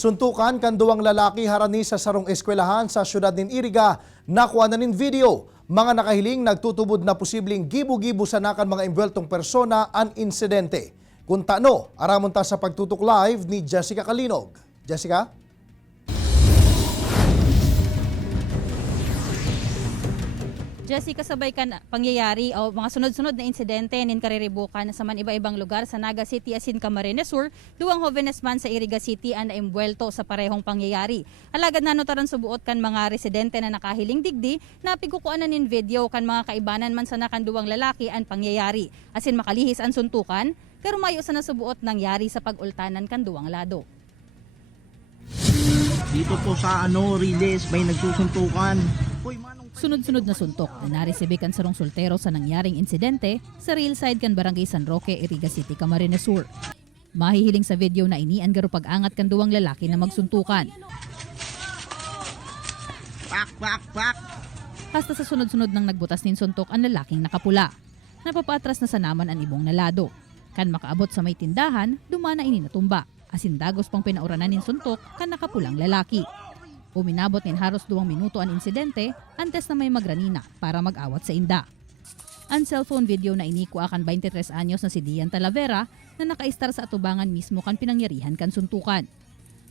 Suntukan kan duwang lalaki harani sa sarong eskwelahan sa syudad nin Iriga. Nakuha na nin video. Mga nakahiling nagtutubod na posibleng gibo-gibo sa nakan mga imbweltong persona ang insidente. Kung tano, aramon ta sa pagtutok live ni Jessica Kalinog. Jessica? Jessica, sabay kan pangyayari o mga sunod-sunod na insidente nin kariribukan sa man iba-ibang lugar sa Naga City asin Camarines Sur, duwang jóvenes man sa Iriga City ang naimbuelto sa parehong pangyayari. Alagad na notaran subuot kan mga residente na nakahiling digdi na pigukuan na nin video kan mga kaibanan man sa nakan duwang lalaki ang pangyayari. Asin makalihis ang suntukan, karumayo sa nasubuot nangyari sa pag-ultanan kan duwang lado. Dito po sa Riles may nagsusuntukan. Uy, Sunod-sunod na suntok na naresibe kan sarong soltero sa nangyaring insidente sa real side kan Barangay San Roque, Iriga City, Camarines Sur. Mahihiling sa video na ini ang garo pag-angat kan duwang lalaki na magsuntukan. Pak! Hasta sa sunod-sunod nang nagbutas nin suntok ang lalaking nakapula. Napapatras na sa naman ang ibong nalado. Kan makaabot sa may tindahan, dumana ini natumba. Asin dagos pang pinauranan nin suntok kan nakapulang lalaki. Uminabot nin haros 2 minuto ang insidente antes na may magranina para mag-awat sa inda. Ang cellphone video na inikwa kan 23 anyos na si Dian Talavera na nakaistar sa atubangan mismo kan pinangyarihan kan suntukan.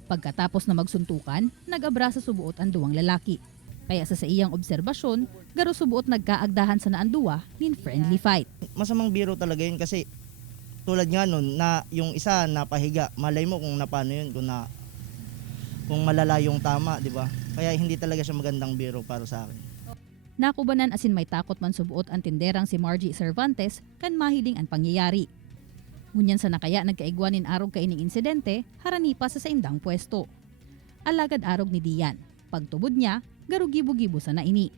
Pagkatapos na magsuntukan, nag-abrasa subuot ang duwang lalaki. Kaya sa iyang obserbasyon, garo subuot nagkaagdahan sa naanduwa nin friendly fight. Masamang biro talaga yun kasi tulad nga nun na yung isa napahiga. Malay mo kung napano yun, kung malala yung tama, di ba? Kaya hindi talaga siya magandang biro para sa akin. Nakubanan asin may takot man subuot ang tinderang si Margie Cervantes kan mahiling ang pangyayari. Ngunyan sa nakaya nagkaigwanin arog kaining insidente, harani pa sa indang pwesto. Alagad arog ni Dian. Pagtubod niya, garugibo-gibo sa naini.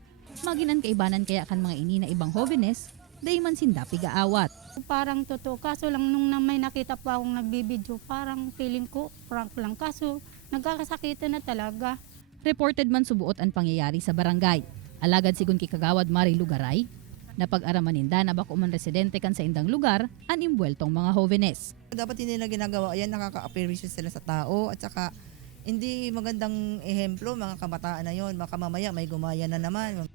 Maginan kaibanan kaya kan mga ini na ibang jóvenes, day man sindapi gaawat. Parang totoo, kaso lang nung may nakita pa akong nagbibideo, parang feeling ko prank lang, kaso nagkakasakitan na talaga. Reported man subuot ang pangyayari sa barangay. Alagad sigun kikagawad Mari Lugaray, na pag-aramaninda na bako man residente kan sa indang lugar, ang imbueltong mga jóvenes. Dapat hindi nila ginagawa yan, nakaka-appearance sila sa tao at saka hindi magandang ehemplo mga kabataan na yon. Baka mamaya may gumaya na naman.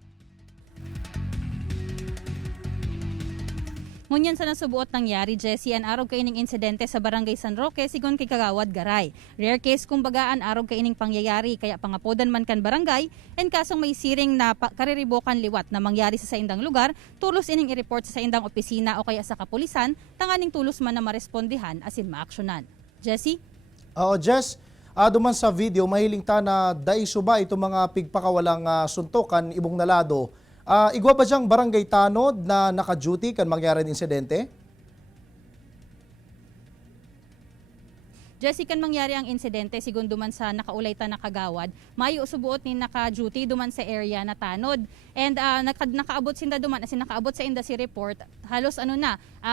Ngunyan sa nasubuot nangyari, Jessie, an arog kaining insidente sa Barangay San Roque, sigon kay Kagawad Garay. Rare case kumbaga an arog kaining pangyayari, kaya pangapodan man kan barangay, en kasong may siring na kariribokan liwat na mangyari sa indang lugar, tulos ining i-report sa indang opisina o kaya sa kapulisan, tanganing tulos man na marespondihan asin maaksyonan. Jessie? Oo, Jess. Duman sa video, mahiling ta na daiso ba itong mga pigpakawalang suntukan ibong nalado. Igwa ba diyang barangay tanod na naka-duty kan mangyari ng insidente? Jessica, mangyari ang insidente sigun duman sa nakaulay ta na kagawad, mayo subuot ni naka-duty duman sa area na tanod. And nakaabot sinda duman, asin nakaabot sa inda si report, halos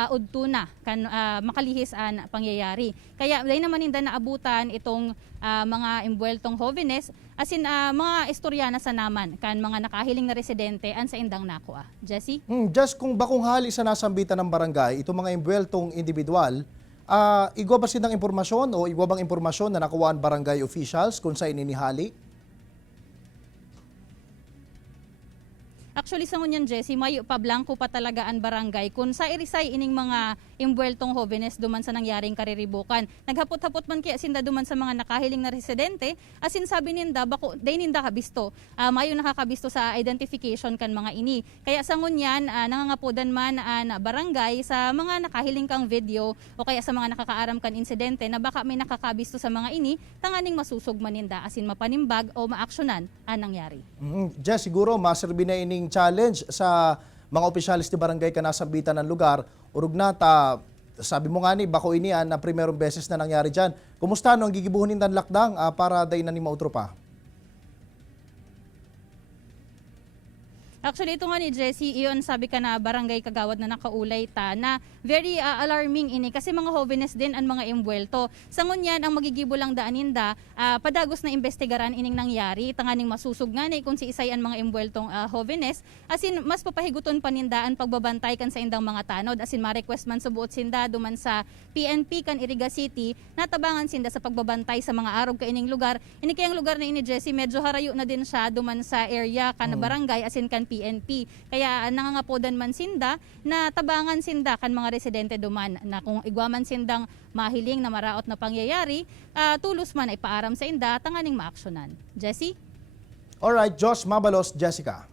udto na kan makalihis an pangyayari. Kaya dahil naman inda naabutan itong mga imbueltong jóvenes, asin mga istoryana sa naman kan mga nakahiling na residente an sa indang nakuha. Jessie? Just kung bakong hali sa nasambitan ng barangay, itong mga imbueltong individual, igwa ba sinang impormasyon o igwa bang impormasyon na nakuhaan barangay officials kung sa ininihali? Actually sa ngunyan, Jessie, mayo pa blanco pa talaga ang barangay kung sa irisay ining mga imbueltong jóvenes duman sa nangyaring kariribukan. Naghapot-hapot man kaya sinda duman sa mga nakahiling na residente, asin sabi ninda, bako, day ninda kabisto, mayo nakakabisto sa identification kan mga ini. Kaya sa ngunyan, nangangapodan man ang barangay sa mga nakahiling kang video o kaya sa mga nakakaaram kan insidente na baka may nakakabisto sa mga ini, tanganing masusog man ninda asin mapanimbag o maaksyonan ang nangyari. Jess, siguro maserbi na ining challenge sa mga opisyalis ni barangay ka nasambitan ng lugar. Urug na sabi mo nga ni, bako ini na primerong beses na nangyari dyan. Kumusta ang gigibuhunin ng lakdang para day na ni mautro pa? Actually, ito nga ni Jessie, iyon sabi ka na barangay Kagawad na nakaulay ta na very alarming ini kasi mga jóvenes din ang mga imbuelto. Sa ngunyan, ang magigibo lang daaninda, padagos na investigaran ining nangyari, tanganing masusug nga ni kung si isay ang mga imbueltong jóvenes, asin mas papahiguton paninda ang pagbabantay kan sa indang mga tanod, asin ma-request man subuot sinda duman sa PNP kan Iriga City, natabangan sinda sa pagbabantay sa mga arog ka ining lugar. Ini kayang lugar na ini Jessie, medyo harayo na din siya duman sa area kan barangay asin kan PNP. Kaya nangangapodan man sinda na tabangan sinda kan mga residente duman na kung igwaman sindang mahiling na maraot na pangyayari, tulos man ay paaram sa inda tanganing maaksyonan. Jessie? Alright, Josh Mabalos, Jessica.